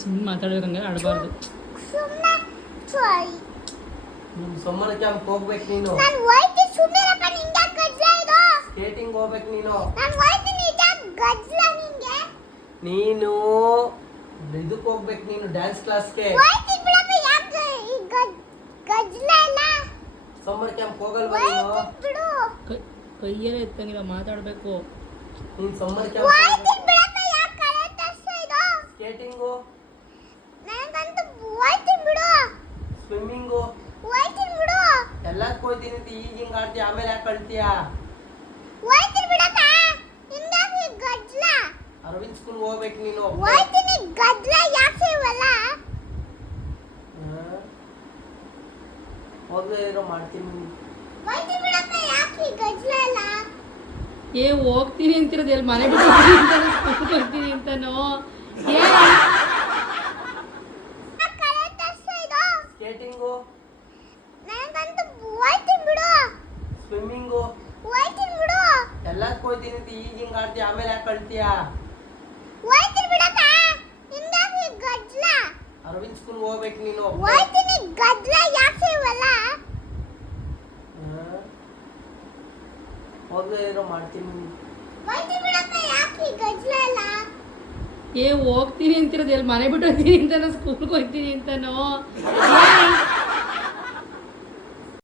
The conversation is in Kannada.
ಸುಮ್ಮನೆ ಮಾತಾಡೋದಂಗೆ ಆಡಬಾರ್ದು. ಸಮ್ಮರ್ ಕ್ಯಾಂಪ್ ಹೋಗ್ಬೇಕು ನೀನು. ನಾನು ಹೋಯ್ತಿ ಸುಮ್ಮನೆರಪ್ಪ. ನಿಂಗೆ ಗಜ್ಜಲ ಇದು. ಸ್ಕೇಟಿಂಗ್ ಹೋಗ್ಬೇಕು ನೀನು. ನಾನು ಹೋಯ್ತಿ ನಿಜ ಗಜ್ಜಲ ನಿಂಗೆ. ನೀನು ಇದಕ್ಕೆ ಹೋಗ್ಬೇಕು ನೀನು ಡ್ಯಾನ್ಸ್ ಕ್ಲಾಸ್ಗೆ. ಹೋಯ್ತಿ ಬಿಡಪ್ಪ. ಯಾಕೆ ಈ ಗಜ್ಜಲ ಇಲ್ಲ? ಸಮ್ಮರ್ ಕ್ಯಾಂಪ್ ಹೋಗಲ್ವಾ ನೀನು? ಬಿಡು. ಕೈಯಲ್ಲೇ ಎತ್ತಂಗಿಲ್ಲ, ಮಾತಾಡಬೇಕು. ನೀನು ಸಮ್ಮರ್ ಕ್ಯಾಂಪ್ ಹೋಯ್ತಿ ಬಿಡಪ್ಪ. ಯಾಕೆ ಕಳೆ ತರ್ಸ್ತಾ ಇದು? ಸ್ಕೇಟಿಂಗು, ನನಗಂತೂ ಹೋಯ್ತಿ ಬಿಡು. ಸ್ವಿಮ್ಮಿಂಗು, ಹೋಯ್ತಿ ಬಿಡು. ಎಲ್ಲದಕ್ಕೂ ಹೋಯ್ತೀನಿ ಅಂತ ಈಗ ಹಿಂಗ್ ಆಡ್ತೀಯ, ಆಮೇಲೆ ಯಾಕೆ ಕಳ್ತೀಯ? ಹೋಯ್ತಿ ಬಿಡಪ್ಪ. ಹಿಂಗಾಗಿ ಗಜ್ಜಲ. ಅರವಿಂದ್ ಸ್ಕೂಲ್ ಹೋಗ್ಬೇಕು ನೀನು. ಹೋಯ್ತೀನಿ ಗಜ್ಜಲ ಯಾಕೆ ಇವಲ್ಲ? ಹೋಗ್ಲೇ ಇರೋ ಮಾಡ್ತೀನಿ. ಹೋಯ್ತಿ ಬಿಡಪ್ಪ. ಯಾಕೆ ಗಜ್ಜಲ ಇಲ್ಲ? ಹೋಗ್ತೀನಿ ಅಂತಿರೋದು ಎಲ್ಲಿ ಮನೆ ಬಿಟ್ಟು ಹೋಗ್ತೀನಿ ಅಂತಾನೋ. ಕಳೆ ತರ್ಸ್ತಾ ಇದು? ಸ್ಕೇಟಿಂಗು, ನನಗಂತೂ ಹೋಯ್ತಿ ಬಿಡು. ಸ್ವಿಮ್ಮಿಂಗು, ಹೋಯ್ತಿ ಬಿಡು. ಎಲ್ಲದಕ್ಕೂ ಹೋಯ್ತೀನಿ ಅಂತ ಈಗ ಹಿಂಗ್ ಆಡ್ತೀಯ, ಆಮೇಲೆ ಯಾಕೆ ಕಳ್ತೀಯ? ಹೋಯ್ತಿ ಬಿಡಪ್ಪ. ಹಿಂಗಾಗಿ ಗಜ್ಜಲ. ಅರವಿಂದ್ ಸ್ಕೂಲ್ ಹೋಗ್ಬೇಕು ನೀನು. ಹೋಯ್ತೀನಿ ಗಜ್ಜಲ ಯಾಕೆ ಇವಲ್ಲ? ಹೋಗ್ಲೇ ಇರೋ ಮಾಡ್ತೀನಿ. ಹೋಯ್ತಿ ಬಿಡಪ್ಪ. ಯಾಕೆ ಗಜ್ಜಲ ಇಲ್ಲ? ಹೋಗ್ತೀನಿ ಅಂತಿರೋದು ಎಲ್ಲಿ ಮನೆ ಬಿಟ್ಟು ಹೋಗ್ತೀನಿ ಅಂತಾನೋ, ಸ್ಕೂಲ್ಗೆ ಹೋಗ್ತೀನಿ ಅಂತಾನೋ.